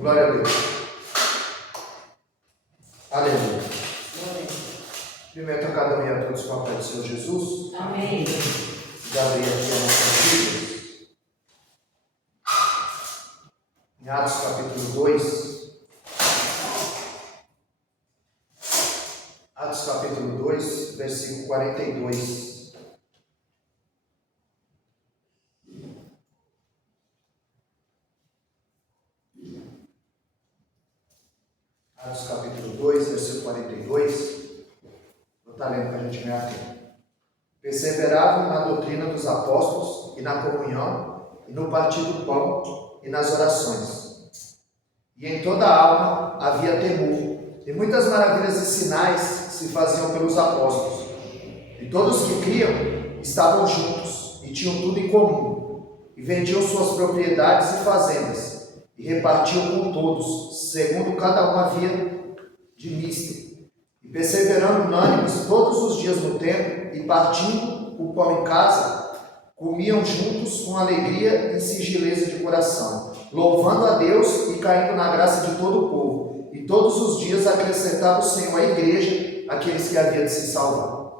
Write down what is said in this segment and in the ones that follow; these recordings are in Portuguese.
Glória a Deus. Aleluia. Cumprimento a cada um e a todos com a paz do Senhor Jesus. Amém. Já abri aqui a nossa Bíblia. Em Atos capítulo 2. Atos capítulo 2, versículo 42. Atos capítulo 2, versículo 42. Vou estar lendo para a gente ganhar tempo. Perseveravam na doutrina dos apóstolos e na comunhão, e no partir do pão e nas orações. E em toda a alma havia temor, e muitas maravilhas e sinais se faziam pelos apóstolos. E todos que criam estavam juntos e tinham tudo em comum, e vendiam suas propriedades e fazendas, e repartiam com todos, segundo cada um havia de misto. E perseverando unânimes todos os dias no templo, e partindo o pão em casa, comiam juntos com alegria e singeleza de coração, louvando a Deus e caindo na graça de todo o povo. E todos os dias acrescentava o Senhor à igreja aqueles que haviam de se salvar.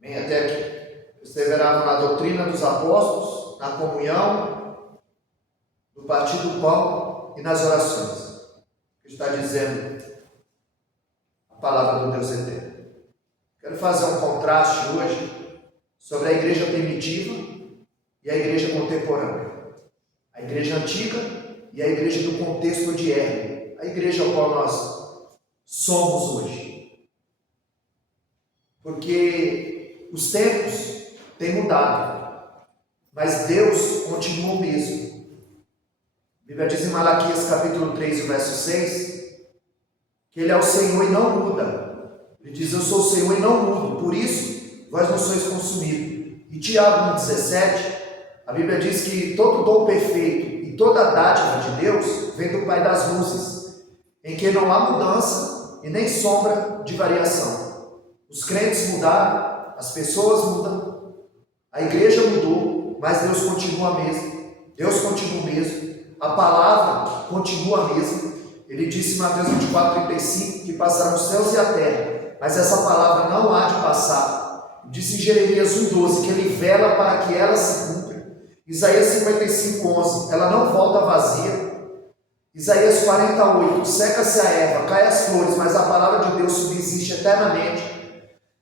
Bem, até aqui. Perseveravam na doutrina dos apóstolos, na comunhão, no partir do pão e nas orações. Está dizendo a palavra do Deus eterno. Quero fazer um contraste hoje sobre a igreja primitiva e a igreja contemporânea. A igreja antiga e a igreja do contexto odierno. A igreja ao qual nós somos hoje. Porque os tempos têm mudado, mas Deus continua o mesmo. A Bíblia diz em Malaquias capítulo 3, verso 6, que Ele é o Senhor e não muda. Ele diz, eu sou o Senhor e não mudo, por isso vós não sois consumidos. E Tiago 1,17, a Bíblia diz que todo dom perfeito e toda dádiva de Deus vem do Pai das luzes, em que não há mudança e nem sombra de variação. Os crentes mudaram, as pessoas mudam, a igreja mudou, mas Deus continua mesmo. Deus continua mesmo. A palavra continua a mesma. Ele disse em Mateus 24:35 que passarão os céus e a terra, mas essa palavra não há de passar. Disse em Jeremias 1:12 que ele vela para que ela se cumpra. Isaías 55:11, ela não volta vazia. Isaías 48, seca-se a erva, cai as flores, mas a palavra de Deus subsiste eternamente.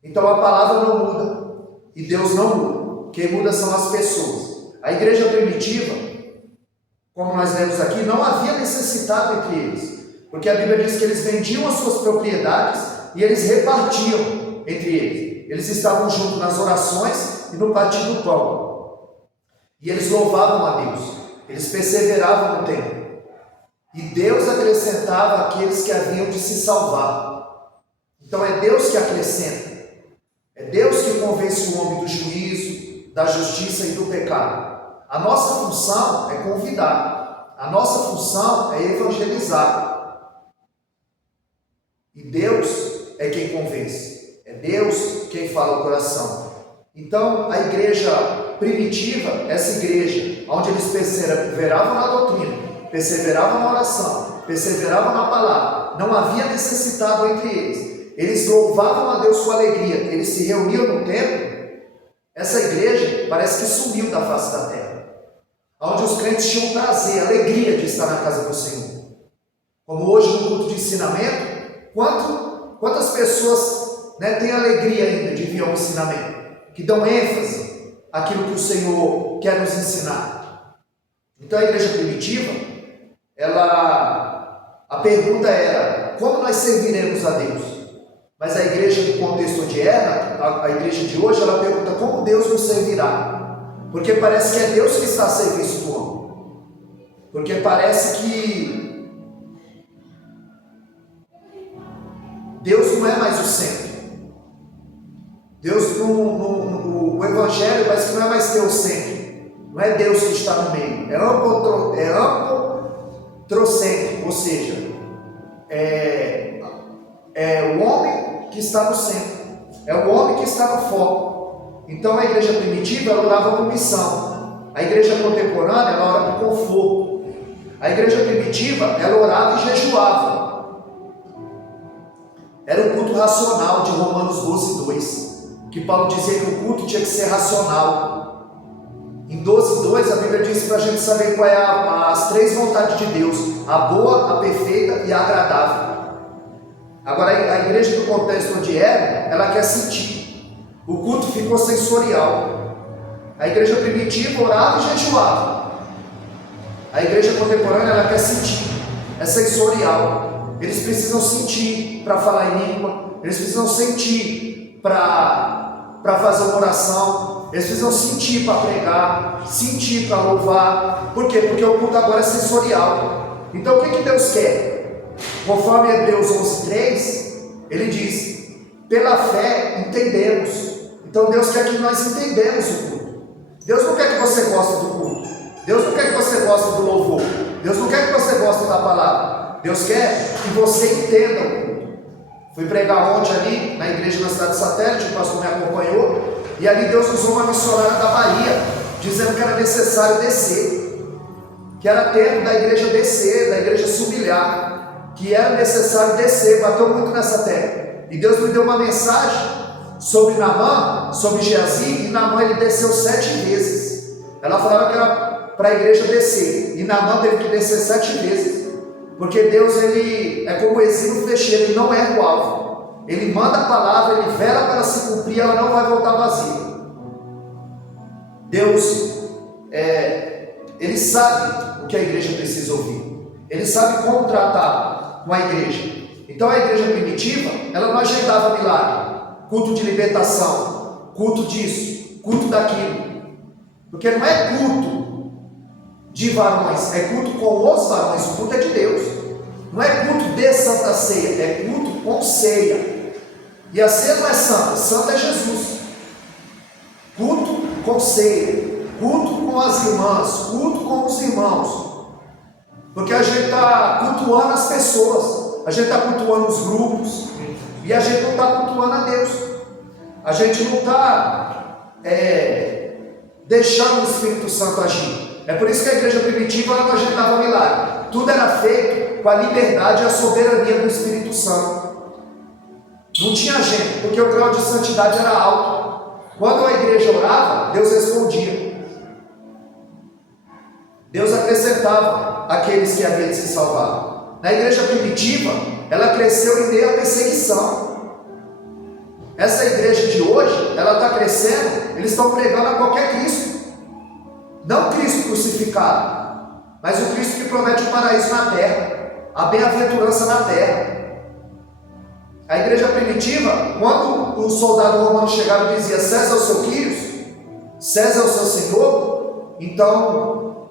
Então a palavra não muda e Deus não muda. Quem muda são as pessoas. A igreja primitiva, como nós lemos aqui, não havia necessitado entre eles, porque a Bíblia diz que eles vendiam as suas propriedades e eles repartiam entre eles. Eles estavam juntos nas orações e no partir do pão. E eles louvavam a Deus, eles perseveravam no tempo. E Deus acrescentava aqueles que haviam de se salvar. Então é Deus que acrescenta. É Deus que convence o homem do juízo, da justiça e do pecado. A nossa função é convidar. A nossa função é evangelizar. E Deus é quem convence. É Deus quem fala o coração. Então, a igreja primitiva, essa igreja, onde eles perseveravam na doutrina, perseveravam na oração, perseveravam na palavra, não havia necessitado entre eles. Eles louvavam a Deus com alegria, eles se reuniam no templo. Essa igreja parece que sumiu da face da terra, onde os crentes tinham prazer, alegria de estar na casa do Senhor. Como hoje no culto de ensinamento, quantas pessoas têm alegria ainda de vir ao ensinamento, que dão ênfase àquilo que o Senhor quer nos ensinar. Então a igreja primitiva, a pergunta era, como nós serviremos a Deus? Mas a igreja do contexto odierno, a igreja de hoje, ela pergunta, como Deus nos servirá? Porque parece que é Deus que está a serviço do homem. Porque parece que Deus não é mais o centro. Deus, o Evangelho parece que não é mais ter o centro. Não é Deus que está no meio. É amplocêntrico, ou seja, é o homem que está no centro. É o homem que está no foco. Então a igreja primitiva, ela orava por missão. A igreja contemporânea, ela ora por conforto. A igreja primitiva, ela orava e jejuava. Era o culto racional de Romanos 12:2, que Paulo dizia que o culto tinha que ser racional. Em 12:2 a Bíblia diz para a gente saber qual é as três vontades de Deus: a boa, a perfeita e a agradável. Agora a igreja do contexto onde era, ela quer sentir. O culto ficou sensorial. A igreja primitiva orava e jejuava. A igreja contemporânea, ela quer sentir. É sensorial. Eles precisam sentir para falar em língua. Eles precisam sentir para fazer uma oração. Eles precisam sentir para pregar, sentir para louvar. Por quê? Porque o culto agora é sensorial. Então o que Deus quer? Conforme Hebreus 11:3, ele diz: pela fé entendemos. Então Deus quer que nós entendamos o culto. Deus não quer que você goste do culto. Deus não quer que você goste do louvor. Deus não quer que você goste da palavra. Deus quer que você entenda o culto. Fui pregar ontem ali na igreja na cidade satélite, o pastor me acompanhou, e ali Deus usou uma missionária da Bahia, dizendo que era necessário descer, que era tempo da igreja descer, da igreja se humilhar, que era necessário descer. Bateu muito nessa terra. E Deus me deu uma mensagem sobre Naamã, sobre Geazi, e Naamã ele desceu 7 vezes. Ela falava que era para a igreja descer, e Naamã teve que descer 7 vezes, porque Deus ele é como o exílio flecheiro, ele não erra o alvo. Ele manda a palavra, ele vela para ela se cumprir, ela não vai voltar vazia. Deus, ele sabe o que a igreja precisa ouvir. Ele sabe como tratar com a igreja. Então a igreja primitiva, ela não agendava milagre, culto de libertação, culto disso, culto daquilo. Porque não é culto de varões, é culto com os varões. O culto é de Deus. Não é culto de Santa Ceia, é culto com ceia. E a ceia não é santa, santa é Jesus. Culto com ceia, culto com as irmãs, culto com os irmãos. Porque a gente está cultuando as pessoas, a gente está cultuando os grupos, e a gente não está cultuando a Deus. A gente não está deixando o Espírito Santo agir. É por isso que a igreja primitiva ela não agendava milagre. Tudo era feito com a liberdade e a soberania do Espírito Santo. Não tinha agenda, porque o grau de santidade era alto. Quando a igreja orava, Deus respondia. Deus acrescentava aqueles que haviam de se salvar. Na igreja primitiva, ela cresceu em meio à perseguição. Essa igreja de hoje, ela está crescendo, eles estão pregando a qualquer Cristo. Não Cristo crucificado, mas o Cristo que promete o paraíso na terra, a bem-aventurança na terra. A igreja primitiva, quando o soldado romano chegava e dizia: César é o seu Quírios, César é o seu Senhor, então,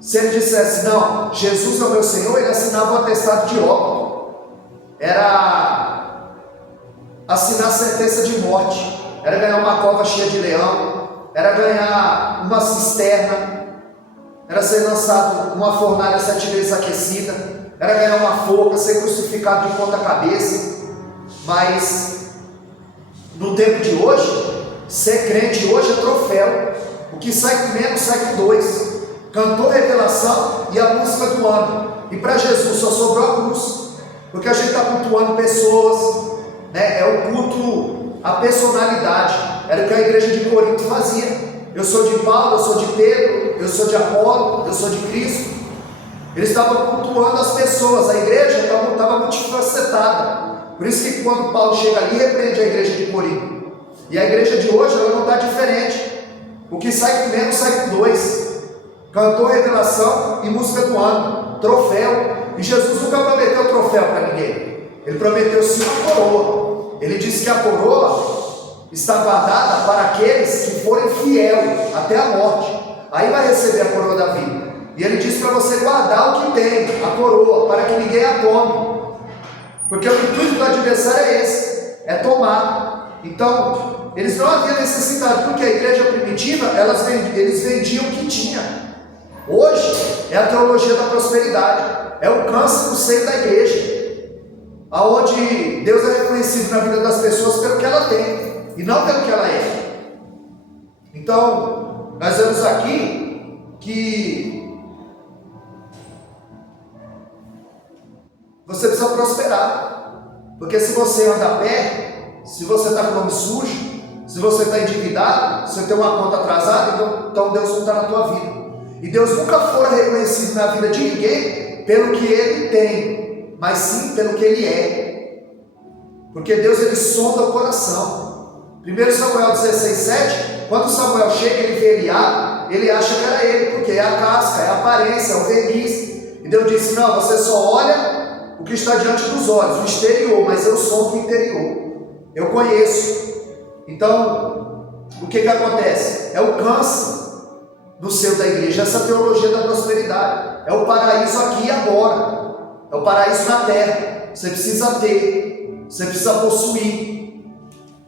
se ele dissesse: não, Jesus é o meu Senhor, ele assinava um atestado de óbito. Era assinar sentença de morte, era ganhar uma cova cheia de leão, era ganhar uma cisterna, era ser lançado numa fornalha 7 vezes aquecida, era ganhar uma forca, ser crucificado de ponta cabeça. Mas no tempo de hoje, ser crente hoje é troféu. O que sai com menos sai com 2. Cantou revelação e a música do ano. E para Jesus só sobrou a cruz, porque a gente está cultuando pessoas, né? É o culto à personalidade. Era o que a igreja de Corinto fazia. Eu sou de Paulo, eu sou de Pedro, eu sou de Apolo, eu sou de Cristo. Eles estavam cultuando as pessoas. A igreja estava multifacetada. Por isso que quando Paulo chega ali, repreende a igreja de Corinto. E a igreja de hoje, ela não está diferente. O que sai com menos sai com 2. Cantou revelação e música do ano, troféu. E Jesus nunca prometeu troféu para ninguém. Ele prometeu sim uma coroa. Ele disse que a coroa está guardada para aqueles que forem fiéis até a morte. Aí vai receber a coroa da vida. E ele disse para você guardar o que tem, a coroa, para que ninguém a tome. Porque o intuito do adversário é esse, é tomar. Então, eles não haviam necessidade, porque a igreja primitiva, eles vendiam o que tinha. Hoje é a teologia da prosperidade, é o câncer no seio da igreja, aonde Deus é reconhecido na vida das pessoas pelo que ela tem, e não pelo que ela é. Então, nós vemos aqui que você precisa prosperar. Porque se você anda a pé, se você está com o nome sujo, se você está endividado, se você tem uma conta atrasada, então Deus não está na tua vida. E Deus nunca foi reconhecido na vida de ninguém pelo que Ele tem, mas sim pelo que Ele é. Porque Deus, Ele sonda o coração. 1 Samuel 16:7, quando Samuel chega, ele vê Eliabe, ele acha que era ele, porque é a casca, é a aparência, é o verniz. E Deus disse: não, você só olha o que está diante dos olhos, o exterior, mas eu sondo o interior. Eu conheço. Então, o que acontece? É o câncer no seio da igreja, essa teologia da prosperidade. É o paraíso aqui e agora. É o paraíso na terra. Você precisa ter, você precisa possuir.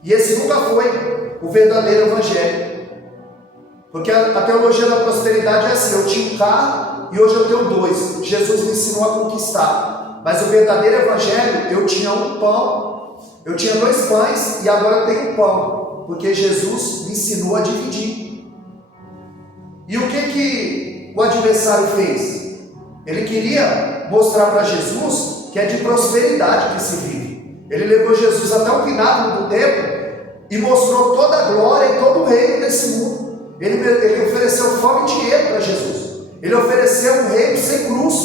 E esse nunca foi o verdadeiro evangelho. Porque a teologia da prosperidade é assim: eu tinha um carro e hoje eu tenho dois. Jesus me ensinou a conquistar. Mas o verdadeiro evangelho, eu tinha um pão, eu tinha 2 pães e agora eu tenho um pão. Porque Jesus me ensinou a dividir. E o que o adversário fez? Ele queria mostrar para Jesus que é de prosperidade que se vive. Ele levou Jesus até o pináculo do templo e mostrou toda a glória e todo o reino desse mundo. Ele ofereceu fome e dinheiro para Jesus. Ele ofereceu um reino sem cruz.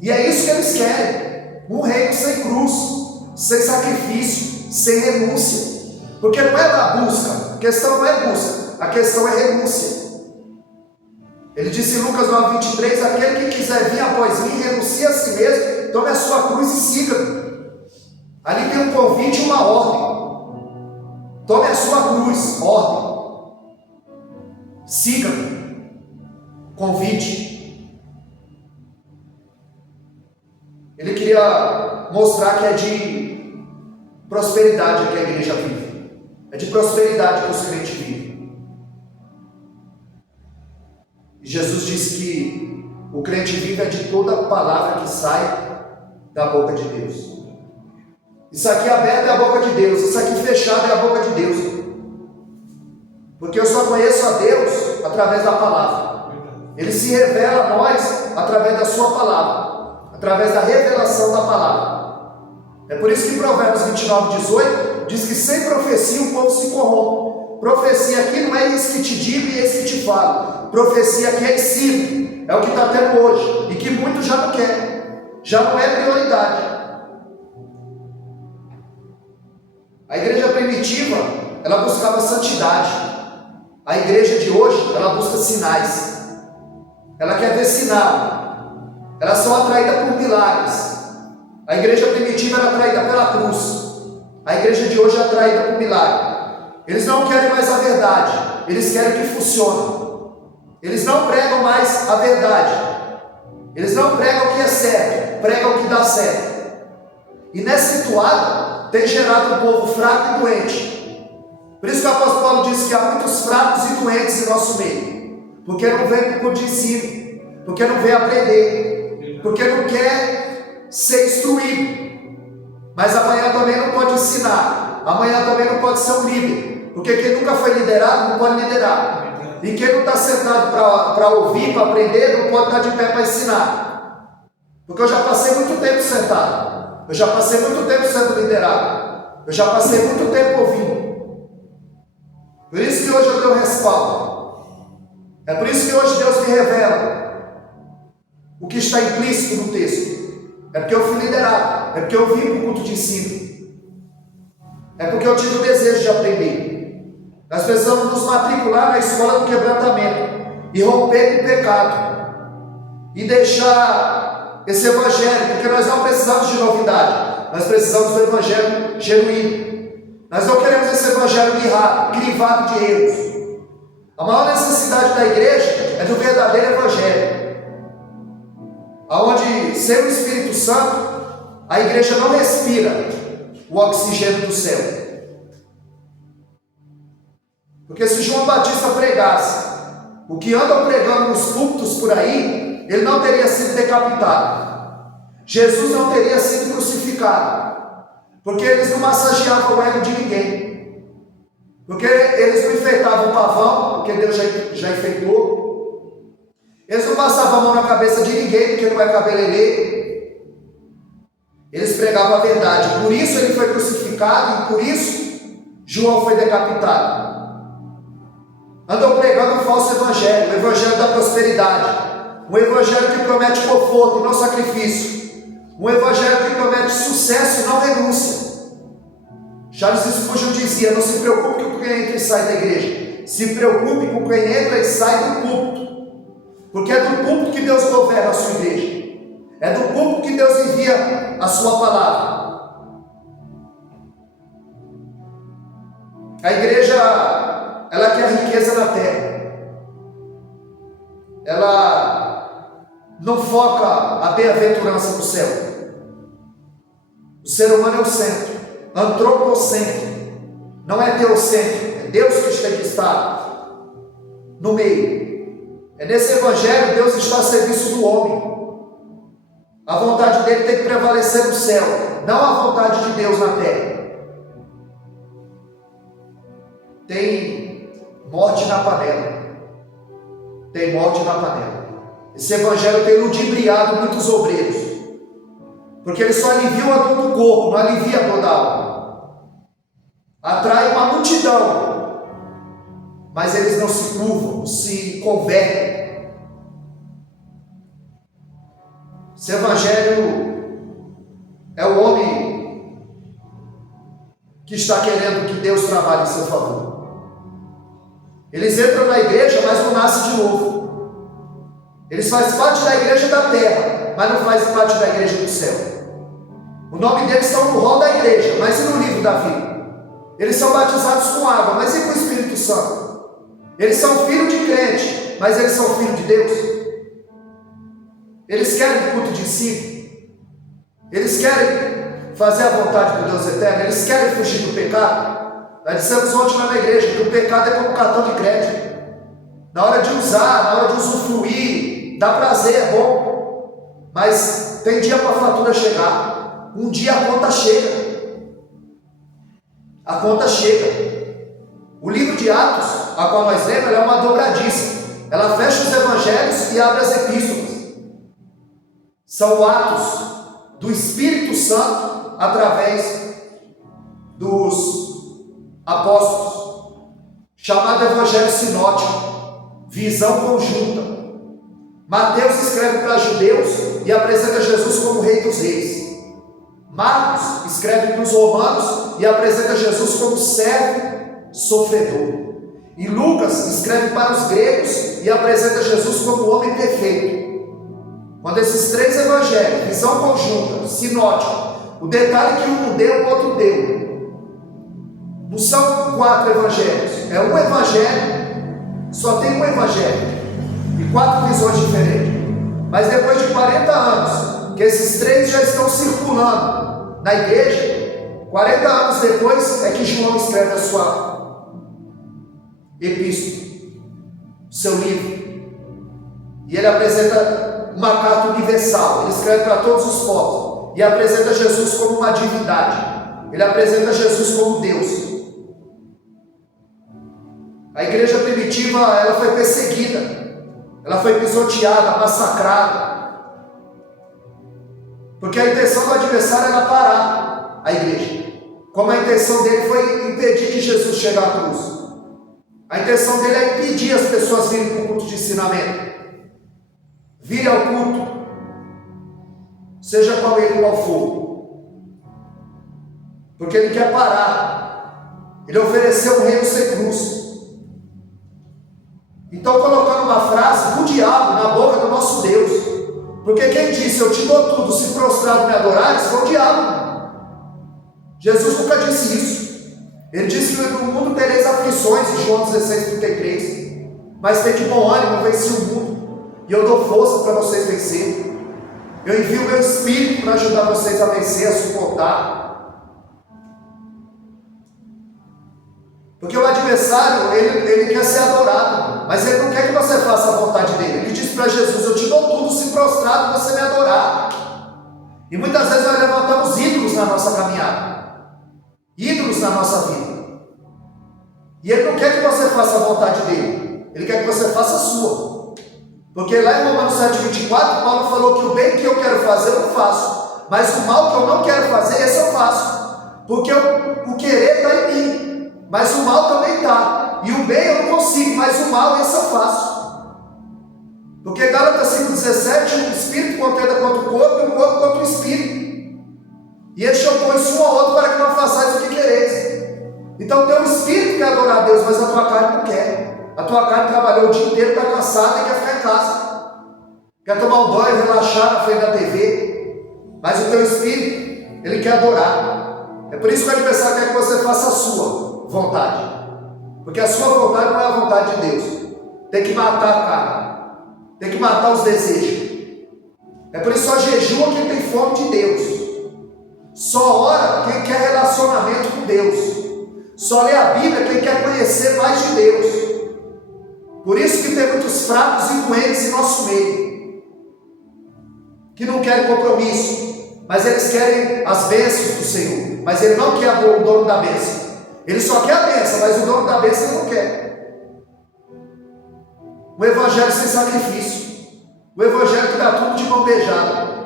E é isso que eles querem: um reino sem cruz, sem sacrifício, sem renúncia. Porque não é da busca, a questão não é busca, a questão é renúncia. Ele disse em Lucas 9:23, aquele que quiser vir após mim, renuncie a si mesmo, tome a sua cruz e siga-me. Ali tem um convite e uma ordem. Tome a sua cruz, ordem. Siga-me. Convite. Ele queria mostrar que é de prosperidade que a igreja vive. É de prosperidade que os crentes vivem. Jesus disse que o crente vive é de toda palavra que sai da boca de Deus. Isso aqui aberto é a boca de Deus, isso aqui fechado é a boca de Deus. Porque eu só conheço a Deus através da palavra. Ele se revela a nós através da sua palavra, através da revelação da palavra. É por isso que Provérbios 29:18 diz que sem profecia o povo se corrompe. Profecia aqui não é isso que te digo e esse que te falo. Profecia aqui é ensino. É o que está tendo hoje. E que muitos já não querem. Já não é prioridade. A igreja primitiva, ela buscava santidade. A igreja de hoje, ela busca sinais. Ela quer ver sinal. Elas são atraídas por milagres. A igreja primitiva era atraída pela cruz. A igreja de hoje é atraída por milagre. Eles não querem mais a verdade, eles querem que funcione. Eles não pregam mais a verdade. Eles não pregam o que é certo, pregam o que dá certo. E nesse situado tem gerado um povo fraco e doente. Por isso que o apóstolo Paulo diz que há muitos fracos e doentes em nosso meio. Porque não vem por ensino, porque não vem aprender, porque não quer ser instruído. Mas amanhã também não pode ensinar, amanhã também não pode ser um líder. Porque quem nunca foi liderado não pode liderar. E quem não está sentado para ouvir, para aprender, não pode estar de pé para ensinar. Porque eu já passei muito tempo sentado. Eu já passei muito tempo sendo liderado. Eu já passei muito tempo ouvindo. Por isso que hoje eu tenho respaldo. É por isso que hoje Deus me revela o que está implícito no texto. É porque eu fui liderado. É porque eu vim para o culto de ensino. É porque eu tive o desejo de aprender. Nós precisamos nos matricular na escola do quebrantamento e romper com o pecado e deixar esse evangelho, porque nós não precisamos de novidade, nós precisamos do evangelho genuíno. Nós não queremos esse evangelho mirrado, crivado de erros. A maior necessidade da igreja é do verdadeiro evangelho, aonde, sem o Espírito Santo, a igreja não respira o oxigênio do céu. Porque se João Batista pregasse o que andam pregando nos púlpitos por aí, ele não teria sido decapitado. Jesus não teria sido crucificado. Porque eles não massageavam o ego de ninguém. Porque eles não enfeitavam o pavão, porque Deus já enfeitou. Eles não passavam a mão na cabeça de ninguém, porque não é cabeleireiro. Eles pregavam a verdade. Por isso ele foi crucificado e por isso João foi decapitado. Andam pregando um falso evangelho, o evangelho da prosperidade. Um evangelho que promete conforto e não sacrifício. Um evangelho que promete sucesso e não renúncia. Charles Spurgeon dizia: não se preocupe com quem entra e sai da igreja. Se preocupe com quem entra e sai do púlpito. Porque é do púlpito que Deus governa a sua igreja. É do púlpito que Deus envia a sua palavra. A igreja, ela quer riqueza na terra. Ela não foca a bem-aventurança no céu. O ser humano é o centro, antropocentro. Não é teocentro, é Deus que tem que estar no meio. É nesse evangelho Deus está a serviço do homem. A vontade dele tem que prevalecer no céu, não a vontade de Deus na terra. Tem morte na panela. Tem morte na panela. Esse evangelho tem ludibriado muitos obreiros, porque ele só alivia a dor do corpo, não alivia a dor da alma. Atrai uma multidão, mas eles não se curvam, se convertem. Esse evangelho é o homem que está querendo que Deus trabalhe em seu favor. Eles entram na igreja, mas não nascem de novo. Eles fazem parte da igreja da terra, mas não fazem parte da igreja do céu. O nome deles estão no rol da igreja, mas e no livro da vida? Eles são batizados com água, mas e com o Espírito Santo? Eles são filhos de crente, mas eles são filhos de Deus. Eles querem culto de si. Eles querem fazer a vontade do Deus eterno. Eles querem fugir do pecado. Nós dissemos ontem lá na igreja que o pecado é como um cartão de crédito. Na hora de usar, na hora de usufruir, dá prazer, é bom. Mas tem dia para a fatura chegar. Um dia a conta chega. A conta chega. O livro de Atos, a qual nós lemos, ela é uma dobradiça. Ela fecha os evangelhos e abre as epístolas. São atos do Espírito Santo através dos apóstolos, chamado Evangelho Sinótico, visão conjunta. Mateus escreve para judeus e apresenta Jesus como Rei dos Reis. Marcos escreve para os romanos e apresenta Jesus como servo sofredor. E Lucas escreve para os gregos e apresenta Jesus como homem perfeito. Quando esses três evangelhos, visão conjunta, sinótico, o detalhe que um não deu, o outro deu. Não são 4 evangelhos, é um evangelho, só tem um evangelho, e 4 visões diferentes. Mas depois de 40 anos, que esses três já estão circulando na igreja, 40 anos depois é que João escreve a sua epístola, seu livro. E ele apresenta uma carta universal, ele escreve para todos os povos e apresenta Jesus como uma divindade, ele apresenta Jesus como Deus. A igreja primitiva, ela foi perseguida, ela foi pisoteada, massacrada, porque a intenção do adversário era parar a igreja, como a intenção dele foi impedir que Jesus chegue à cruz. A intenção dele é impedir as pessoas virem para o culto de ensinamento. Vire ao culto, seja qual ele qual for, porque ele quer parar. Ele ofereceu um reino sem cruz. Então, colocando uma frase do diabo na boca do nosso Deus, porque quem disse eu te dou tudo se prostrado me adorares foi o diabo. Jesus nunca disse isso. Ele disse que no mundo tereis aflições, em João 16:33, mas tem de bom ânimo, venci o mundo. E eu dou força para vocês vencerem. Eu envio o meu Espírito para ajudar vocês a vencer, a suportar. Porque o adversário, ele quer ser adorado, mas ele não quer que você faça a vontade dele. Ele disse para Jesus: eu te dou tudo se prostrado você me adorar. E muitas vezes nós levantamos ídolos na nossa caminhada, ídolos na nossa vida. E ele não quer que você faça a vontade dele, ele quer que você faça a sua. Porque lá em Romanos 7:24, Paulo falou que o bem que eu quero fazer eu não faço, Mas o mal que eu não quero fazer, esse eu faço. Porque o querer está em mim, mas o mal também está. E o bem eu não consigo, mas o mal, esse eu faço. Porque Gálatas 5,17, o espírito contenda contra o corpo e o corpo contra o espírito. E ele opõe-se um ao outro para que não façais o que quereis. Então teu espírito quer adorar a Deus, mas a tua carne não quer. A tua carne trabalhou o dia inteiro, está cansada e quer ficar em casa. Quer tomar um banho, relaxar na frente da TV. Mas o teu espírito, ele quer adorar. É por isso que o adversário quer que você faça a sua vontade. Porque a sua vontade não é a vontade de Deus. Tem que matar a carne. Tem que matar os desejos. É por isso que só jejua quem tem fome de Deus. Só ora quem quer relacionamento com Deus. Só lê a Bíblia quem quer conhecer mais de Deus. Por isso que tem muitos fracos e doentes em nosso meio, que não querem compromisso, mas eles querem as bênçãos do Senhor. Mas ele não quer o dono da bênção. Ele só quer a bênção, mas o dono da bênção ele não quer. O evangelho sem sacrifício. O evangelho que dá tudo de mão beijada.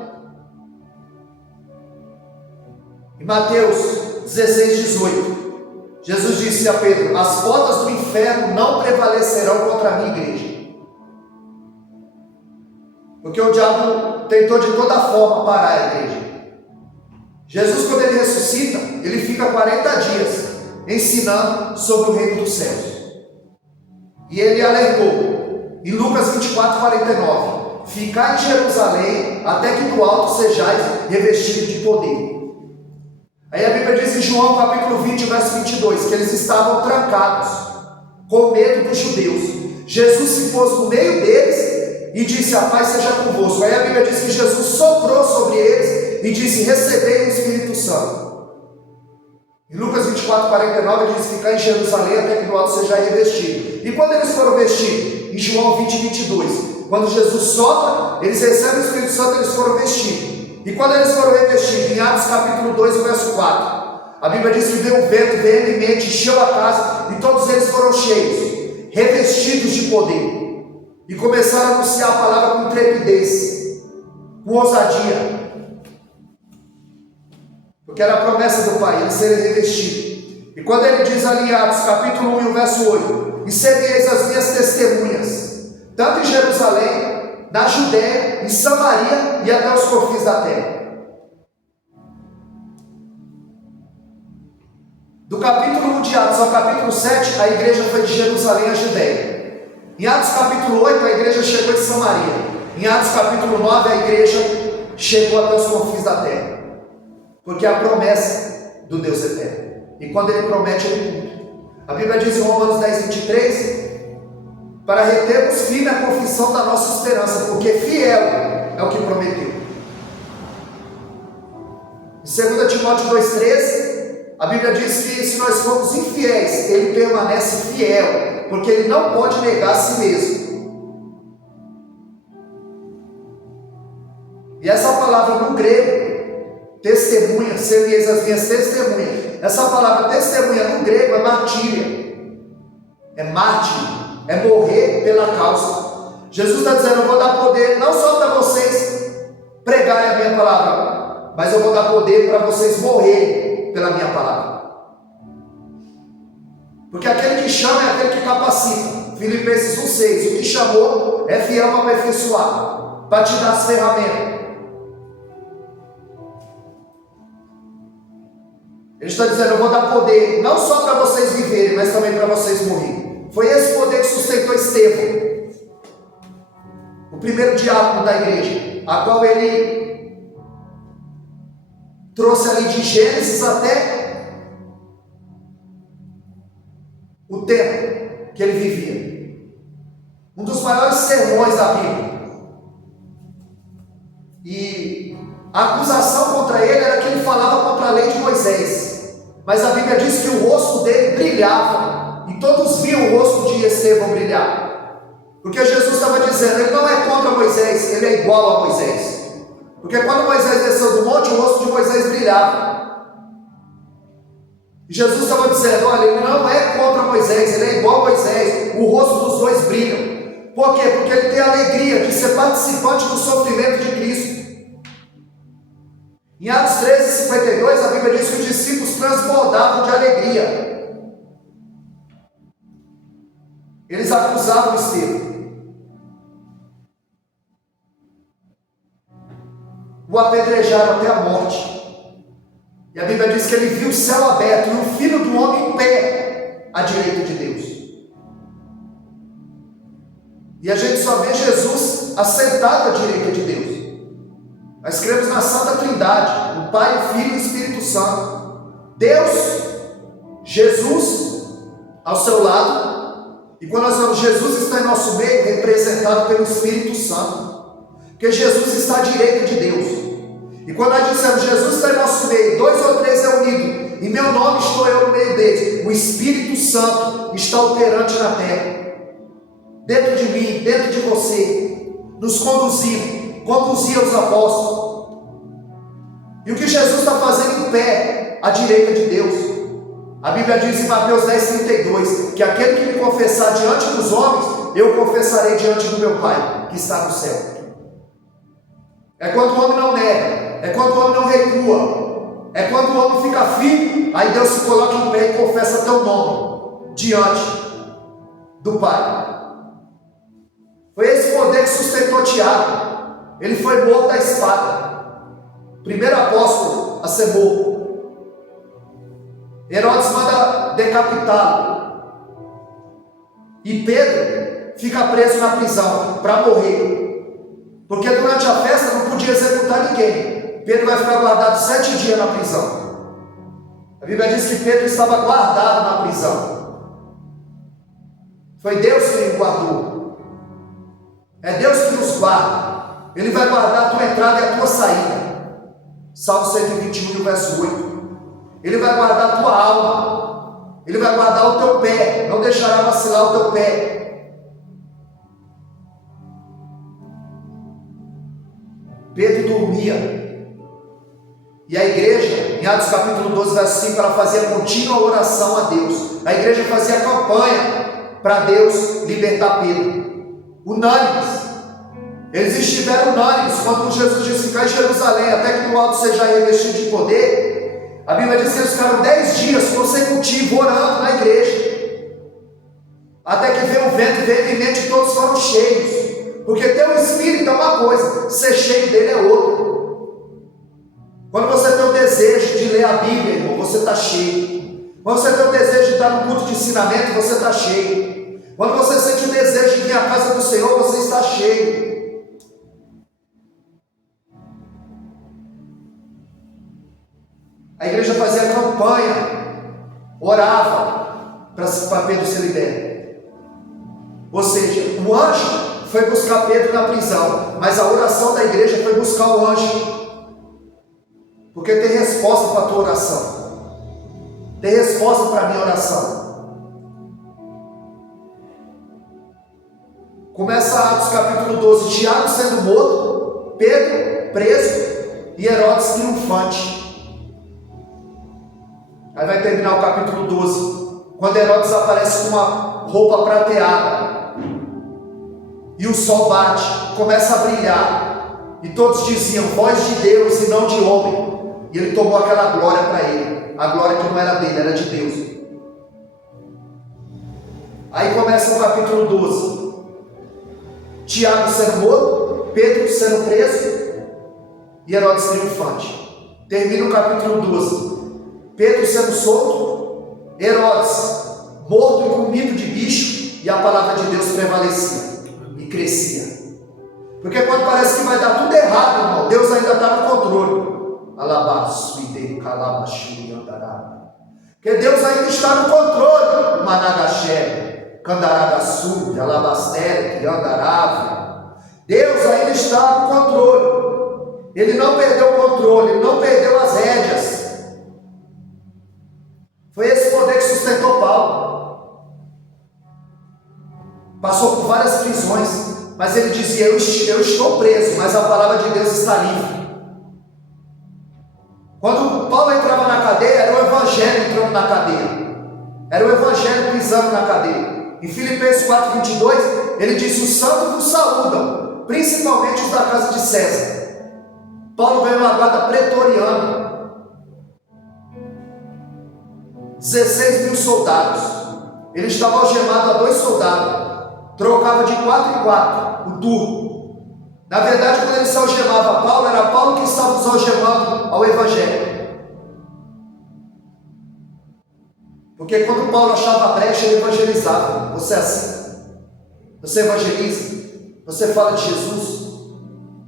Em Mateus 16:18, Jesus disse a Pedro: as portas do inferno não prevalecerão contra a minha igreja. Porque o diabo tentou de toda forma parar a igreja. Jesus, quando ele ressuscita, ele fica 40 dias ensinando sobre o reino dos céus. E ele alertou em Lucas 24:49: ficai em Jerusalém até que do alto sejais revestidos de poder. Aí a Bíblia diz em João capítulo 20, verso 22, que eles estavam trancados, com medo dos judeus. Jesus se pôs no meio deles e disse: a paz seja convosco. Aí a Bíblia diz que Jesus soprou sobre eles e disse: recebei o Espírito Santo. Em Lucas 24:49 ele diz: ficar em Jerusalém até que do alto seja revestido. E quando eles foram vestidos? Em João 20:22, quando Jesus sopra, eles recebem o Espírito Santo, eles foram vestidos. E quando eles foram revestidos? Em Atos capítulo 2, verso 4, a Bíblia diz que veio um vento veemente, encheu a casa, e todos eles foram cheios, revestidos de poder, e começaram a anunciar a palavra com intrepidez, com ousadia, porque era a promessa do Pai, eles serem revestidos. E quando ele diz ali em Atos capítulo 1, verso 8: e sereis as minhas testemunhas, tanto em Jerusalém, na Judéia, em Samaria e até os confins da terra. Do capítulo 1 de Atos ao capítulo 7, a igreja foi de Jerusalém à Judéia. Em Atos capítulo 8, a igreja chegou em Samaria. Em Atos capítulo 9, a igreja chegou até os confins da terra. Porque é a promessa do Deus eterno. E quando ele promete, ele cumpre. A Bíblia diz em Romanos 10:23, para retermos firme a confissão da nossa esperança, porque fiel é o que prometeu. Em 2 Timóteo 2,13, a Bíblia diz que se nós formos infiéis, ele permanece fiel, porque ele não pode negar a si mesmo. E essa palavra no grego, testemunha, sereis as minhas testemunhas, essa palavra testemunha no grego é martíria, é mártir, é morrer pela causa. Jesus está dizendo: eu vou dar poder não só para vocês pregarem a minha palavra, mas eu vou dar poder para vocês morrerem pela minha palavra. Porque aquele que chama é aquele que capacita. Filipenses 1,6: o que chamou é fiel para aperfeiçoar, para te dar as ferramentas. Ele está dizendo: eu vou dar poder não só para vocês viverem, mas também para vocês morrerem. Foi esse poder que sustentou Estevão, o primeiro diácono da igreja, a qual ele trouxe ali de Gênesis até o tempo que ele vivia. Um dos maiores sermões da Bíblia. E a acusação contra ele era que ele falava contra a lei de Moisés. Mas a Bíblia diz que o rosto dele brilhava. E todos viam o rosto de Estevão brilhar. Porque Jesus estava dizendo: ele não é contra Moisés, ele é igual a Moisés. Porque quando Moisés desceu do monte, o rosto de Moisés brilhava. E Jesus estava dizendo: olha, ele não é contra Moisés, ele é igual a Moisés. O rosto dos dois brilham. Por quê? Porque ele tem a alegria de ser participante do sofrimento de Cristo. Em Atos 13:52, a Bíblia diz que os discípulos transbordavam de alegria. Eles acusavam Estevão. O apedrejaram até a morte. E a Bíblia diz que ele viu o céu aberto e o Filho do Homem em pé à direita de Deus. E a gente só vê Jesus assentado à direita de Deus. Nós cremos na Santa Trindade, o Pai, o Filho e o Espírito Santo. Deus, Jesus ao seu lado. E quando nós falamos Jesus está em nosso meio, representado pelo Espírito Santo. Porque Jesus está à direita de Deus. E quando nós dissemos Jesus está em nosso meio, 2 ou 3 é unido, em meu nome estou eu no meio deles, o Espírito Santo está operante na terra, dentro de mim, dentro de você, nos conduzia os apóstolos. E o que Jesus está fazendo em pé, à direita de Deus? A Bíblia diz em Mateus 10:32, que aquele que me confessar diante dos homens, eu confessarei diante do meu Pai, que está no céu. É quando o homem não nega, é quando o homem não recua, é quando o homem fica firme, aí Deus se coloca em pé e confessa teu nome diante do Pai. Foi esse poder que sustentou Tiago. Ele foi morto da espada, primeiro apóstolo a ser morto. Herodes manda decapitá-lo, e Pedro fica preso na prisão para morrer. Porque durante a festa não podia executar ninguém. Pedro vai ficar guardado 7 dias na prisão. A Bíblia diz que Pedro estava guardado na prisão. Foi Deus que o guardou. É Deus que nos guarda. Ele vai guardar a tua entrada e a tua saída. Salmo 121, verso 8. Ele vai guardar a tua alma. Ele vai guardar o teu pé. Não deixará vacilar o teu pé. Pedro dormia. E a igreja, em Atos capítulo 12, verso 5, ela fazia contínua oração a Deus. A igreja fazia campanha para Deus libertar Pedro. Unânimes. Eles estiveram unânimes quando Jesus disse: ficar em Jerusalém até que do alto seja revestido de poder. A Bíblia diz que eles ficaram 10 dias consecutivos orando na igreja. Até que veio o vento veemente e todos foram cheios. Porque ter um espírito é uma coisa, ser cheio dele é outra. Quando você tem o desejo de ler a Bíblia, irmão, você está cheio. Quando você tem o desejo de estar no culto de ensinamento, você está cheio. Quando você sente o desejo de vir à casa do Senhor, você está cheio. A igreja fazia campanha, orava para Pedro ser liberto. Ou seja, o anjo foi buscar Pedro na prisão, mas a oração da igreja foi buscar o anjo. Porque tem resposta para a tua oração. Tem resposta para a minha oração. Começa Atos capítulo 12, Tiago sendo morto, Pedro preso e Herodes triunfante. Aí vai terminar o capítulo 12, quando Herodes aparece com uma roupa prateada. E o sol bate, começa a brilhar. E todos diziam: voz de Deus e não de homem. E ele tomou aquela glória para ele. A glória que não era dele, era de Deus. Aí começa o capítulo 12. Tiago sendo morto, Pedro sendo preso e Herodes triunfante. Termina o capítulo 12. Pedro sendo solto, Herodes morto e comido de bicho, e a palavra de Deus prevalecia e crescia. Porque quando parece que vai dar tudo errado, irmão, Deus ainda está no controle. Porque Deus ainda está no controle. Managaxé, Candaragaçu, Alabastere, Andarave. Deus ainda está no controle. Ele não perdeu o controle, ele não perdeu as rédeas. Foi esse poder que sustentou Paulo. Passou por várias prisões, mas ele dizia: eu estou preso, mas a palavra de Deus está livre. Quando Paulo entrava na cadeia, era o evangelho entrando na cadeia. Era o evangelho pisando na cadeia. Em Filipenses 4:22, ele disse: os santos nos saúdam, principalmente os da casa de César. Paulo ganhou uma guarda pretoriana. 16 mil soldados. Ele estava algemado a 2 soldados. Trocava de 4 em 4 o turno. Na verdade, quando ele se algemava a Paulo, era Paulo que estava os algemando ao Evangelho. Porque quando Paulo achava brecha, ele evangelizava. Você é assim? Você evangeliza? Você fala de Jesus?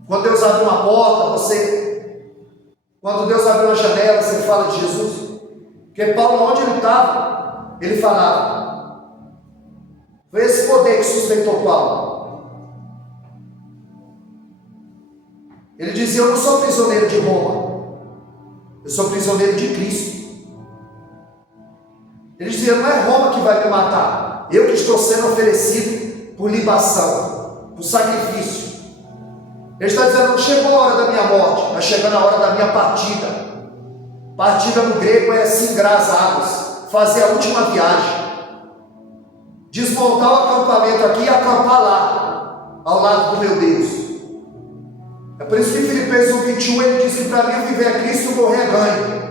Quando Deus abre uma porta, quando Deus abre uma janela, você fala de Jesus? Porque Paulo, onde ele estava, ele falava. Foi esse poder que sustentou Paulo. Ele dizia: eu não sou prisioneiro de Roma, eu sou prisioneiro de Cristo. Ele dizia: não é Roma que vai me matar, eu que estou sendo oferecido por libação, por sacrifício. Ele está dizendo: não chegou a hora da minha morte, está chegando a hora da minha partida. Partida no grego é singrar as águas, fazer a última viagem, desmontar o acampamento aqui e acampar lá, ao lado do meu Deus. É por isso que em Filipenses 1:21 ele diz que para mim viver é Cristo e morrer é ganho.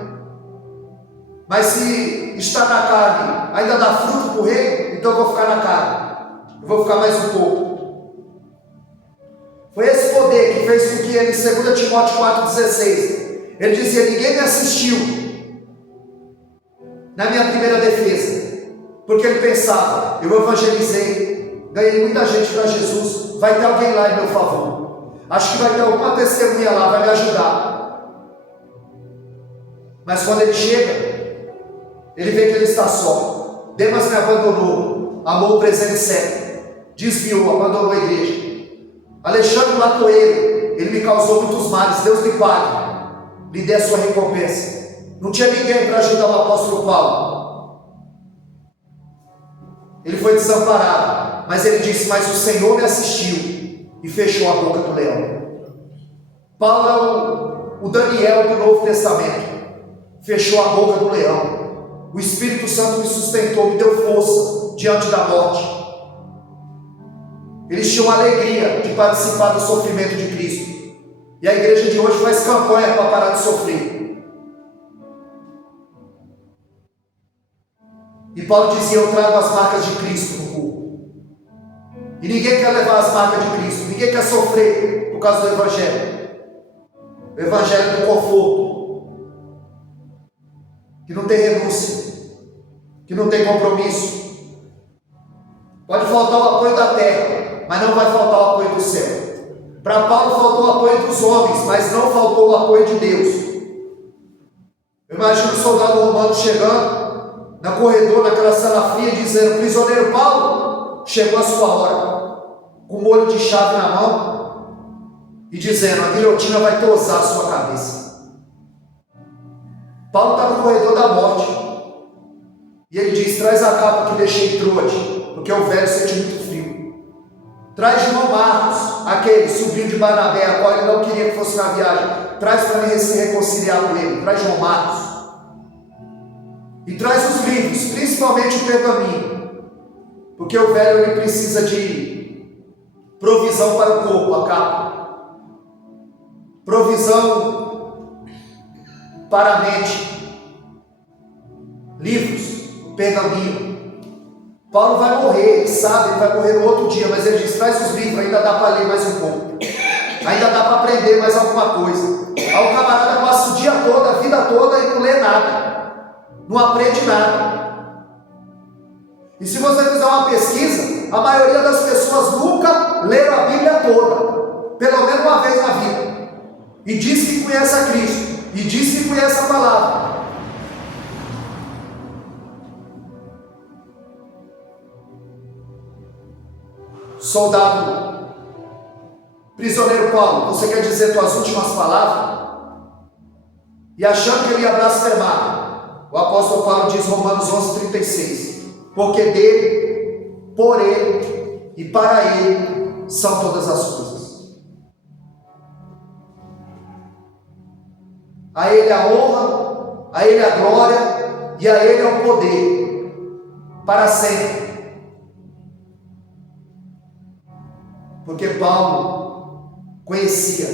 Mas se está na carne ainda dá fruto para o reino, então eu vou ficar na carne, eu vou ficar mais um pouco. Foi esse poder que fez com que ele, em 2 Timóteo 4,16, ele dizia: ninguém me assistiu na minha primeira defesa, porque ele pensava: eu evangelizei, ganhei muita gente para Jesus, vai ter alguém lá em meu favor, acho que vai ter alguma testemunha lá, vai me ajudar. Mas quando ele chega, ele vê que ele está só. Demas me abandonou, amou o presente século, desviou, abandonou a igreja. Alexandre Latoeiro, ele me causou muitos males, Deus lhe pague, lhe dê a sua recompensa. Não tinha ninguém para ajudar o apóstolo Paulo. Ele foi desamparado, mas ele disse: mas o Senhor me assistiu e fechou a boca do leão. Paulo é o Daniel do Novo Testamento, fechou a boca do leão. O Espírito Santo me sustentou, me deu força diante da morte. Eles tinham alegria de participar do sofrimento de Cristo. E a igreja de hoje faz campanha para parar de sofrer. E Paulo dizia: eu trago as marcas de Cristo no corpo. E ninguém quer levar as marcas de Cristo, ninguém quer sofrer por causa do Evangelho. O Evangelho do conforto, que não tem renúncia, que não tem compromisso. Pode faltar o apoio da terra, mas não vai faltar o apoio do céu. Para Paulo faltou o apoio dos homens, mas não faltou o apoio de Deus. Eu imagino o soldado romano chegando na corredor, naquela sala fria, dizendo: prisioneiro Paulo, chegou a sua hora, com um molho de chave na mão, e dizendo: a guilhotina vai tosar a sua cabeça. Paulo está no corredor da morte, e ele diz: traz a capa que deixei trouxe, porque o velho sente muito frio. Traz João Marcos, aquele sobrinho de Barnabé, a qual ele não queria que fosse na viagem. Traz para mim se reconciliar com ele. Traz João Marcos. E traz os livros, principalmente o pergaminho, porque o velho ele precisa de provisão para o corpo, a capa, provisão para a mente, livros, pergaminho. Paulo vai morrer, ele sabe, ele vai morrer no outro dia, mas ele diz: traz os livros, ainda dá para ler mais um pouco, ainda dá para aprender mais alguma coisa. Aí o camarada passa o dia todo, a vida toda, e não lê nada, não aprende nada. E se você fizer uma pesquisa, a maioria das pessoas nunca leram a Bíblia toda, pelo menos uma vez na vida, e diz que conhece a Cristo, e diz que conhece a palavra. Soldado, prisioneiro Paulo, você quer dizer tuas últimas palavras? E achando que ele ia blasfemar, o apóstolo Paulo diz, Romanos 11:36, porque dele, por ele e para ele são todas as coisas. A ele a honra, a ele a glória e a ele é o poder para sempre. Porque Paulo conhecia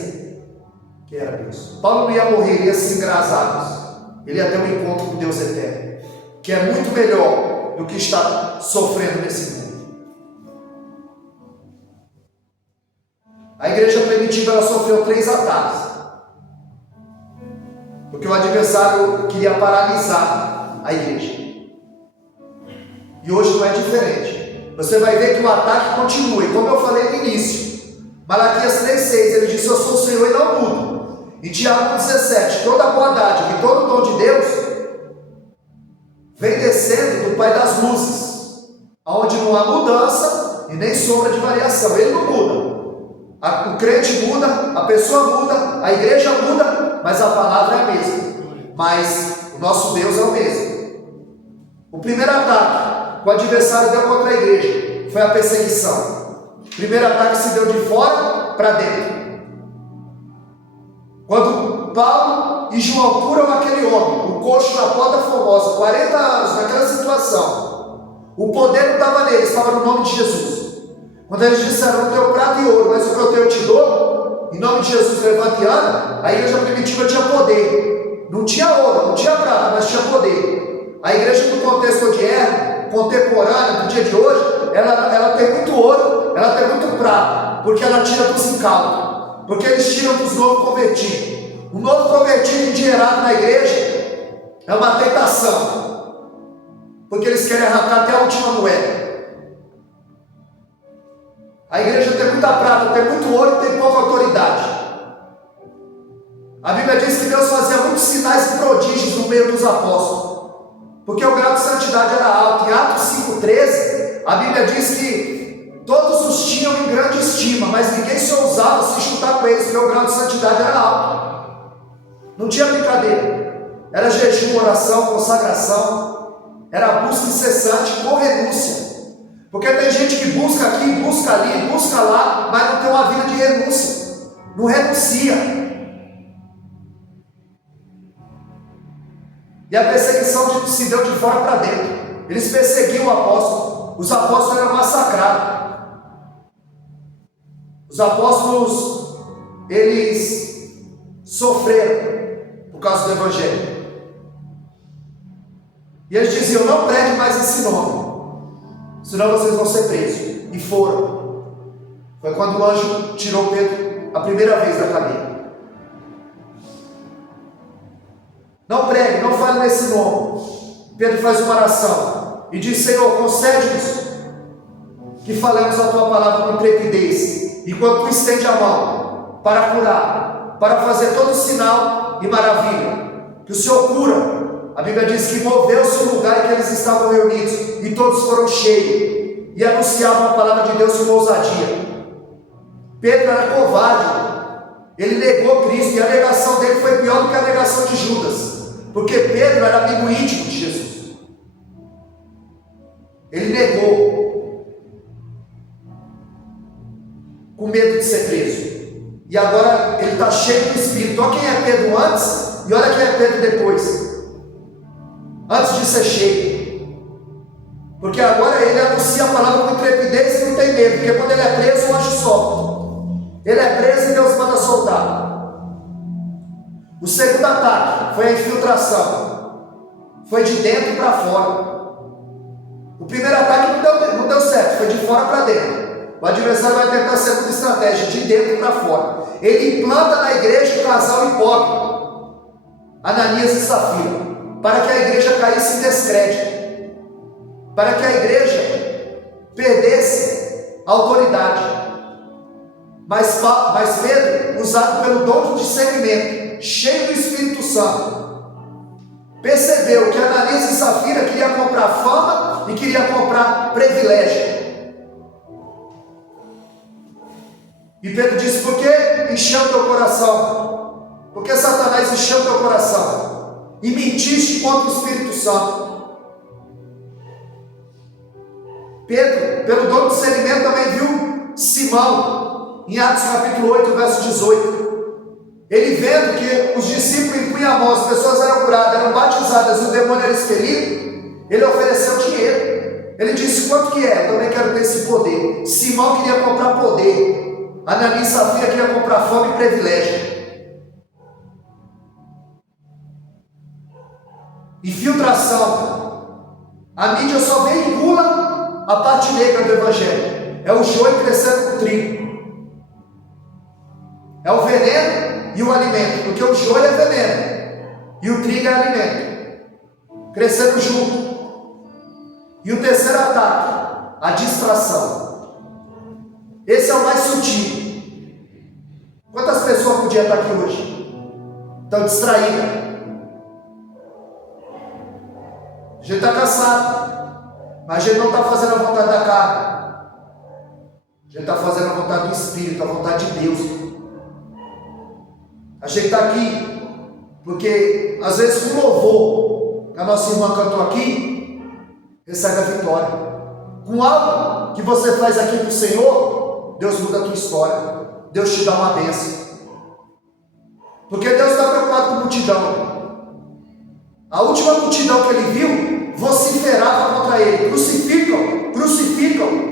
que era Deus. Paulo não ia morrer, ele ia se engrasar. Ele ia ter um encontro com Deus eterno, que é muito melhor do que estar sofrendo nesse mundo. A igreja primitiva ela sofreu 3 ataques, porque o adversário queria paralisar a igreja. E hoje não é diferente. Você vai ver que o ataque continua. E como eu falei no início, Malaquias 3,6, ele disse: eu sou o Senhor e não mudo. Em Tiago 17, toda a boa dádiva e todo o dom de Deus vem descendo do Pai das luzes, onde não há mudança e nem sombra de variação. Ele não muda. O crente muda, a pessoa muda, a igreja muda, mas a palavra é a mesma. Mas o nosso Deus é o mesmo. O primeiro ataque que o adversário deu contra a igreja foi a perseguição. O primeiro ataque se deu de fora para dentro. Quando Paulo e João curam aquele homem, o coxo da Porta Formosa, 40 anos naquela situação, o poder não estava nele, estava no nome de Jesus. Quando eles disseram: não tenho prata e ouro, mas o que eu tenho eu te dou, em nome de Jesus levanta e anda, a igreja primitiva tinha poder. Não tinha ouro, não tinha prata, mas tinha poder. A igreja do contexto odierno, contemporânea, do dia de hoje, ela tem muito ouro, ela tem muito prata, porque ela tira dos incautos. Porque eles tiram dos novos convertidos. O novo convertido endinheirado na igreja é uma tentação, porque eles querem arrancar até a última moeda. A igreja tem muita prata, tem muito ouro e tem pouca autoridade. A Bíblia diz que Deus fazia muitos sinais e prodígios no meio dos apóstolos, porque o grau de santidade era alto. Em Atos 5,13, a Bíblia diz que todos os tinham em grande estima, mas ninguém se ousava se chutar com eles, porque o grau de santidade era alto. Não tinha brincadeira. Era jejum, oração, consagração. Era busca incessante com renúncia. Porque tem gente que busca aqui, busca ali, busca lá, mas não tem uma vida de renúncia. Não renuncia. E a perseguição se deu de fora para dentro. Eles perseguiam o apóstolo. Os apóstolos eram massacrados. Os apóstolos, eles sofreram por causa do evangelho. E eles diziam: não pregue mais esse nome, senão vocês vão ser presos. E foram. Foi quando o anjo tirou Pedro a primeira vez da cadeia. Não pregue, não fale nesse nome. Pedro faz uma oração e diz: Senhor, concede-nos que falemos a tua palavra com intrepidez, enquanto tu estende a mão para curar, para fazer todo sinal e maravilha. Que o Senhor cura. A Bíblia diz que moveu-se o lugar em que eles estavam reunidos, e todos foram cheios, e anunciavam a palavra de Deus com ousadia. Pedro era covarde, ele negou Cristo, e a negação dele foi pior do que a negação de Judas, porque Pedro era amigo íntimo de Jesus. Ele negou, com medo de ser preso. E agora ele está cheio do Espírito. Olha quem é Pedro antes e olha quem é Pedro depois. Antes de ser cheio. Porque agora ele anuncia a palavra com intrepidez e não tem medo. Porque quando ele é preso, o anjo solta. Ele é preso e Deus manda soltar. O segundo ataque foi a infiltração. Foi de dentro para fora. O primeiro ataque não deu certo, foi de fora para dentro. O adversário vai tentar a segunda estratégia, de dentro para fora. Ele implanta na igreja o casal hipócrita, Ananias e Safira, para que a igreja caísse em descrédito, para que a igreja perdesse a autoridade. Mas Pedro, usado pelo dom de discernimento, cheio do Espírito Santo, percebeu que Ananias e Safira queriam comprar fama e queriam comprar privilégio. E Pedro disse: por que encheu teu coração? Porque Satanás encheu teu coração e mentiste contra o Espírito Santo. Pedro, pelo dom do discernimento, também viu Simão, em Atos capítulo 8, verso 18. Ele vendo que os discípulos impunham a mão, as pessoas eram curadas, eram batizadas e o demônio era expelido, ele ofereceu dinheiro. Ele disse: quanto que é? Eu também quero ter esse poder. Simão queria comprar poder. Ananias e Safira queria comprar fama e privilégio. infiltração. A mídia só veicula a parte negra do evangelho. É o joio crescendo com o trigo. É o veneno e o alimento, porque o joio é veneno e o trigo é alimento, crescendo junto. E o terceiro ataque, a distração. Esse é o mais sutil. Quantas pessoas podiam estar aqui hoje? Estão distraídas. A gente está cansado, mas a gente não está fazendo a vontade da carne. A gente está fazendo a vontade do Espírito, a vontade de Deus. A gente está aqui porque às vezes com louvor que a nossa irmã cantou aqui, recebe a vitória. Com algo que você faz aqui para o Senhor, Deus muda a tua história. Deus te dá uma bênção. Porque Deus está preocupado com multidão. A última multidão que ele viu vociferava contra ele: crucificam, crucificam.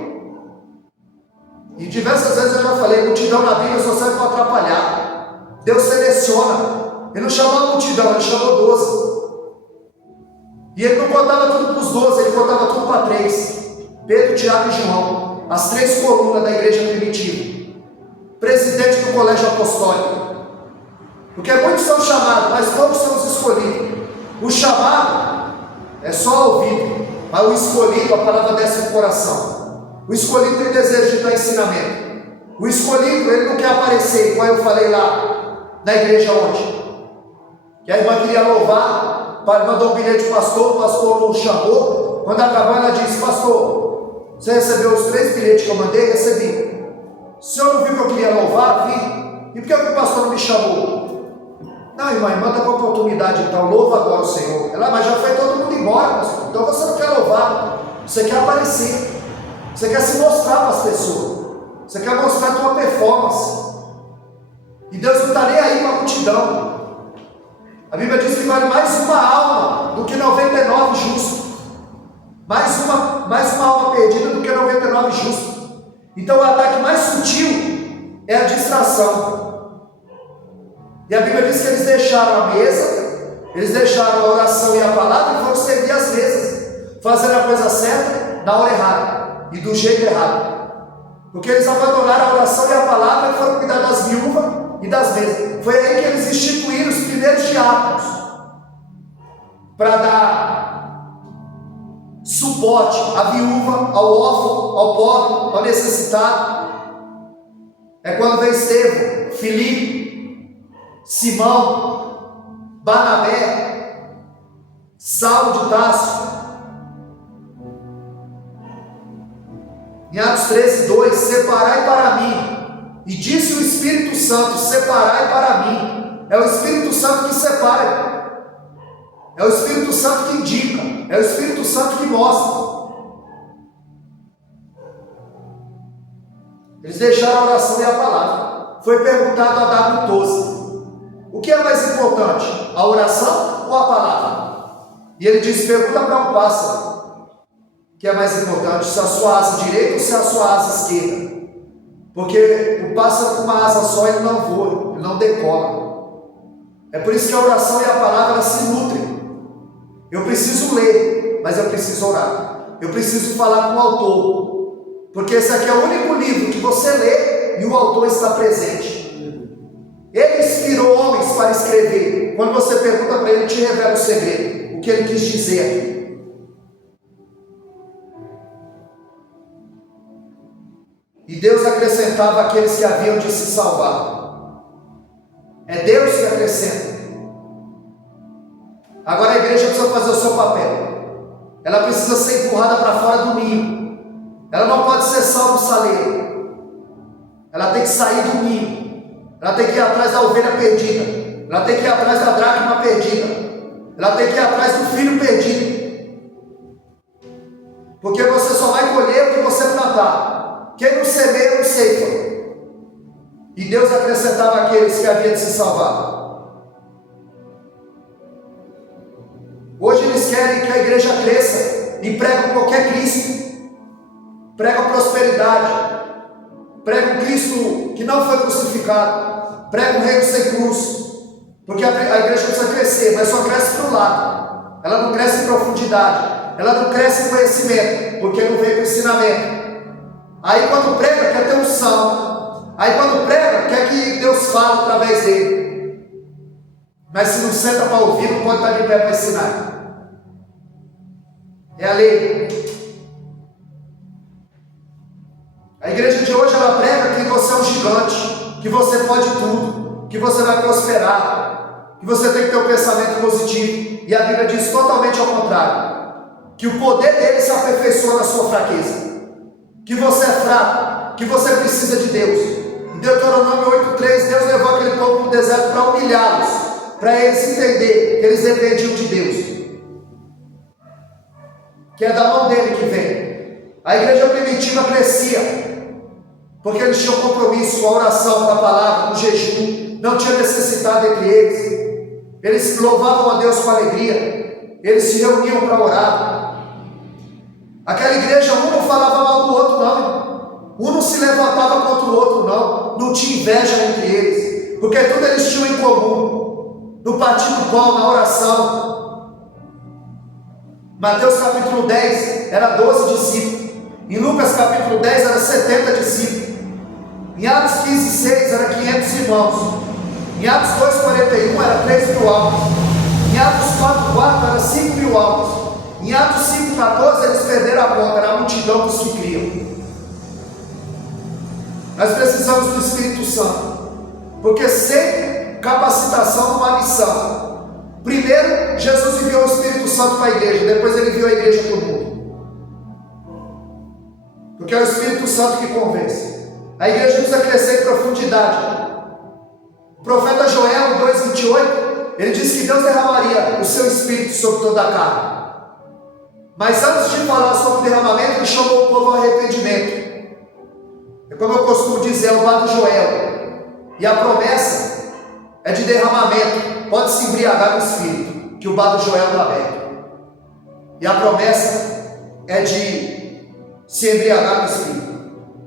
E diversas vezes eu já falei, multidão na Bíblia só serve para atrapalhar. Deus seleciona. Ele não chamou a multidão, ele chamou 12. E ele não contava tudo para os 12, ele contava tudo para 3. Pedro, Tiago e João. As 3 colunas da igreja primitiva. Presidente do colégio apostólico. Porque muitos são chamados, mas poucos são os escolhidos. O chamado é só ouvido, mas o escolhido, a palavra desce no coração. O escolhido tem desejo de dar ensinamento. O escolhido, ele não quer aparecer, igual eu falei lá na igreja ontem. Que a irmã queria louvar, mandou um bilhete para o pastor não chamou. Quando acabou, ela disse: pastor, você recebeu os 3 bilhetes que eu mandei? Recebi. O senhor não viu que eu queria louvar? Vi. E por que o pastor não me chamou? Não, irmã, manda com oportunidade então, louva agora o Senhor. Ela: mas já foi todo mundo embora, pastor. Então você não quer louvar, você quer aparecer, você quer se mostrar para as pessoas, você quer mostrar a tua performance. E Deus não está nem aí com a multidão. A Bíblia diz que vale mais uma alma do que 99 justos. Mais uma alma perdida do que 99 justos. Então o ataque mais sutil é a distração. E a Bíblia diz que eles deixaram a mesa, eles deixaram a oração e a palavra e foram servir as mesas, fazendo a coisa certa na hora errada e do jeito errado. Porque eles abandonaram a oração e a palavra e foram cuidar das viúvas e das mesas. Foi aí que eles instituíram os primeiros diáconos para dar suporte à viúva, ao órfão, ao pobre, ao necessitado. É quando vem Estevão, Filipe, Simão, Barnabé, Saulo de Tarso. Em Atos 13, 2: separai para mim. E disse o Espírito Santo: separai para mim. É o Espírito Santo que separa. É o Espírito Santo que indica. É o Espírito Santo que mostra. Eles deixaram a oração e a palavra. Foi perguntado a W12: o que é mais importante, a oração ou a palavra? E ele disse: pergunta para um pássaro. O que é mais importante, se a sua asa direita ou se a sua asa esquerda? Porque o pássaro com uma asa só, ele não voa, ele não decola. É por isso que a oração e a palavra, elas se nutrem. Eu preciso ler, mas eu preciso orar. Eu preciso falar com o autor, porque esse aqui é o único livro que você lê e o autor está presente. Ele inspirou homens para escrever. Quando você pergunta para ele, ele te revela o segredo, o que ele quis dizer aqui. E Deus acrescentava aqueles que haviam de se salvar. É Deus que acrescenta. Agora a igreja precisa fazer o seu papel. Ela precisa ser empurrada para fora do ninho. Ela não pode ser sal do saleiro. Ela tem que sair do ninho. Ela tem que ir atrás da ovelha perdida. Ela tem que ir atrás da dracma perdida. Ela tem que ir atrás do filho perdido. Porque você só vai colher o que você plantar. Quem não semeia, não ceifa. E Deus acrescentava aqueles que haviam de se salvar. Hoje eles querem que a igreja cresça e pregam qualquer Cristo. Pregam prosperidade. Pregam Cristo que não foi crucificado. Pregam um reino sem cruz. Porque a igreja precisa crescer. crescer, mas só cresce para o lado. Ela não cresce em profundidade, ela não cresce em conhecimento, porque não vem com ensinamento. Aí quando prega, quer ter unção. Aí quando prega, quer que Deus fale através dele. Mas se não senta para ouvir, não pode estar de pé para ensinar. É a lei. A igreja de hoje, ela prega que você é um gigante, que você pode tudo, que você vai prosperar, que você tem que ter um pensamento positivo. E a Bíblia diz totalmente ao contrário, que o poder dele se aperfeiçoa na sua fraqueza, que você é fraco, que você precisa de Deus. Em Deuteronômio 8,3, Deus levou aquele povo para o deserto para humilhá-los, para eles entenderem que eles dependiam de Deus, que é da mão dele que vem. A igreja primitiva crescia porque eles tinham compromisso com a oração, com a palavra, com o jejum, não tinha necessidade entre eles. Eles louvavam a Deus com alegria, eles se reuniam para orar. Aquela igreja, um não falava mal do outro não, um não se levantava contra o outro não tinha inveja entre eles, porque tudo eles tinham em comum, no partir do pão, na oração. Mateus capítulo 10 era 12 discípulos, em Lucas capítulo 10 era 70 discípulos, em Atos 15:6 era 500 irmãos, em Atos 2:41 era 3.000 almas, em Atos 4:4 era 5.000 almas, em Atos 5:14 eles perderam a conta, era a multidão dos que criam. Nós precisamos do Espírito Santo, porque sem capacitação numa missão, primeiro Jesus enviou o Espírito Santo para a igreja, depois ele enviou a igreja para o mundo, porque é o Espírito Santo que convence. A igreja precisa crescer em profundidade. O profeta Joel 2:28, ele disse que Deus derramaria o seu Espírito sobre toda a carne. Mas antes de falar sobre o derramamento, ele chamou o povo ao arrependimento. É como eu costumo dizer, é o lado de Joel. E a promessa é de derramamento. Pode se embriagar no Espírito, que o bar do Joel está aberto. E a promessa é de se embriagar no Espírito.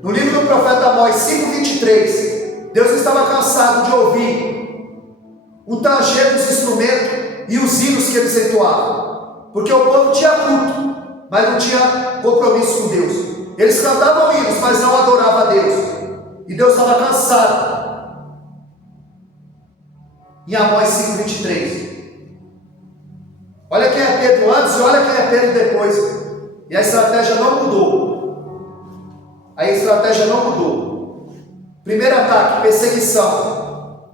No livro do profeta Amós 5:23, Deus estava cansado de ouvir o tanger dos instrumentos e os hinos que eles entoavam, porque o povo tinha culto, mas não tinha compromisso com Deus. Eles cantavam hinos, mas não adoravam a Deus, e Deus estava cansado. Em Amós 5:23, olha quem é Pedro antes e olha quem é Pedro depois, e a estratégia não mudou. A estratégia não mudou. Primeiro ataque, perseguição,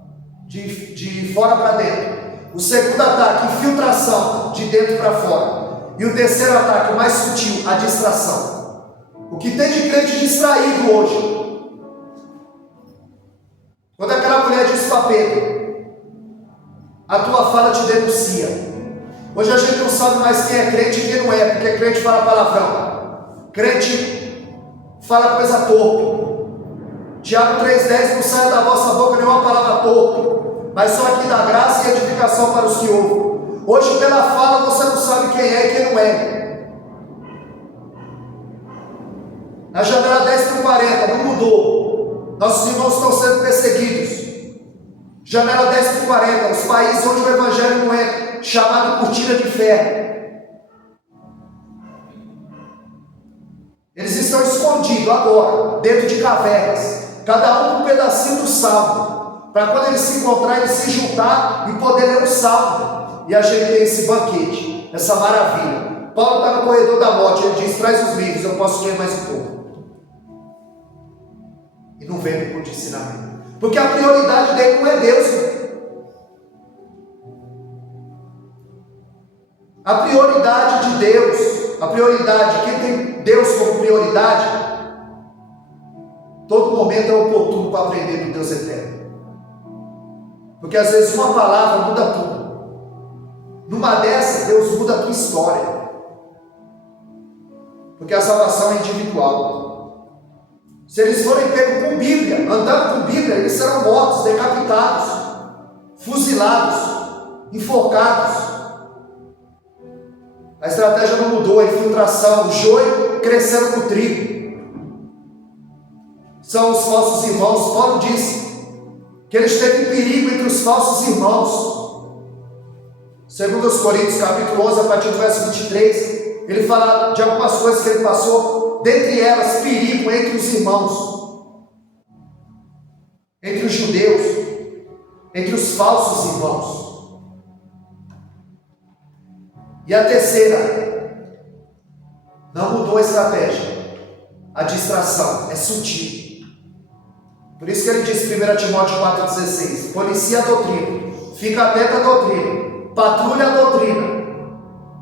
de fora para dentro. O segundo ataque, infiltração, de dentro para fora. E o terceiro ataque, o mais sutil, a distração. O que tem de crente distraído hoje? Quando aquela mulher disse para Pedro, a tua fala te denuncia. Hoje a gente não sabe mais quem é crente e quem não é, porque crente fala palavrão, crente fala coisa torpe. Tiago 3,10, não sai da vossa boca nenhuma palavra torpe, mas só aqui dá graça e edificação para os que ouvem. Hoje pela fala você não sabe quem é e quem não é. Na janela 10:40 não mudou, nossos irmãos estão sendo perseguidos. Janela 10:40, os países onde o evangelho não é chamado cortina de ferro, eles estão escondidos agora, dentro de cavernas, cada um com um pedacinho do salmo, para quando eles se encontrarem, eles se juntar e poder ler o salmo. E a gente tem esse banquete, essa maravilha. Paulo está no corredor da morte, ele diz, traz os livros, eu posso ler mais um pouco. E não vem por ensinamento, porque a prioridade dele não é Deus. A prioridade de Deus, a prioridade, quem tem Deus como prioridade, todo momento é oportuno para aprender do Deus eterno. Porque às vezes uma palavra muda tudo. Numa dessa, Deus muda a tua história. Porque a salvação é individual. Se eles forem pegos com Bíblia, andando com Bíblia, eles serão mortos, decapitados, fuzilados, enforcados. A estratégia não mudou, a infiltração, o joio crescendo com o trigo. São os falsos irmãos. Paulo disse que eles teve perigo entre os falsos irmãos. Segundo os Coríntios, capítulo 11, a partir do verso 23, ele fala de algumas coisas que ele passou, dentre elas, perigo entre os irmãos, entre os judeus, entre os falsos irmãos. E a terceira, não mudou a estratégia, a distração, é sutil. Por isso que ele diz em 1 Timóteo 4,16, policia a doutrina, fica atento à doutrina, patrulha a doutrina,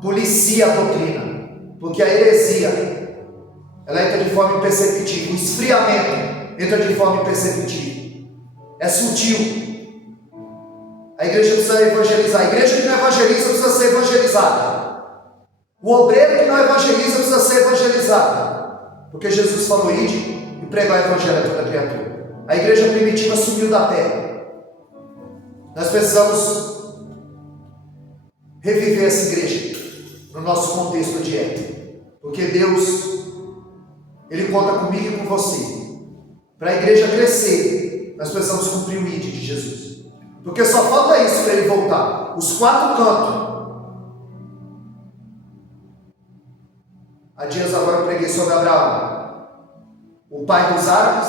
policia a doutrina, porque a heresia, ela entra de forma imperceptível, o esfriamento entra de forma imperceptível, é sutil. A igreja precisa evangelizar, a igreja que não evangeliza precisa ser evangelizada, o obreiro que não evangeliza precisa ser evangelizado, porque Jesus falou: ide e pregar o evangelho a toda criatura. A igreja primitiva sumiu da terra. Nós precisamos reviver essa igreja no nosso contexto diário, porque Deus, Ele conta comigo e com você. Para a igreja crescer, nós precisamos cumprir o ID de Jesus, porque só falta isso para Ele voltar. Os quatro cantos. Há dias agora eu preguei sobre Abraão, o pai dos árabes,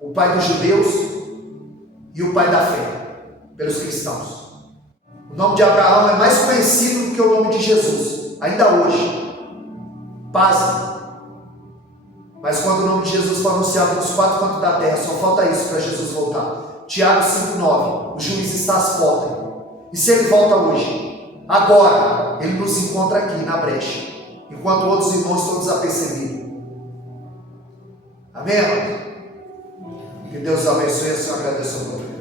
o pai dos judeus e o pai da fé, pelos cristãos. O nome de Abraão é mais conhecido do que o nome de Jesus, ainda hoje. Pasme. Mas quando o nome de Jesus foi anunciado nos quatro cantos da terra, só falta isso para Jesus voltar. Tiago 5,9, o juiz está às portas. E se ele volta hoje, agora, ele nos encontra aqui na brecha, enquanto outros irmãos estão desapercebidos. Amém, irmão? Que Deus abençoe. Eu agradeço a oportunidade.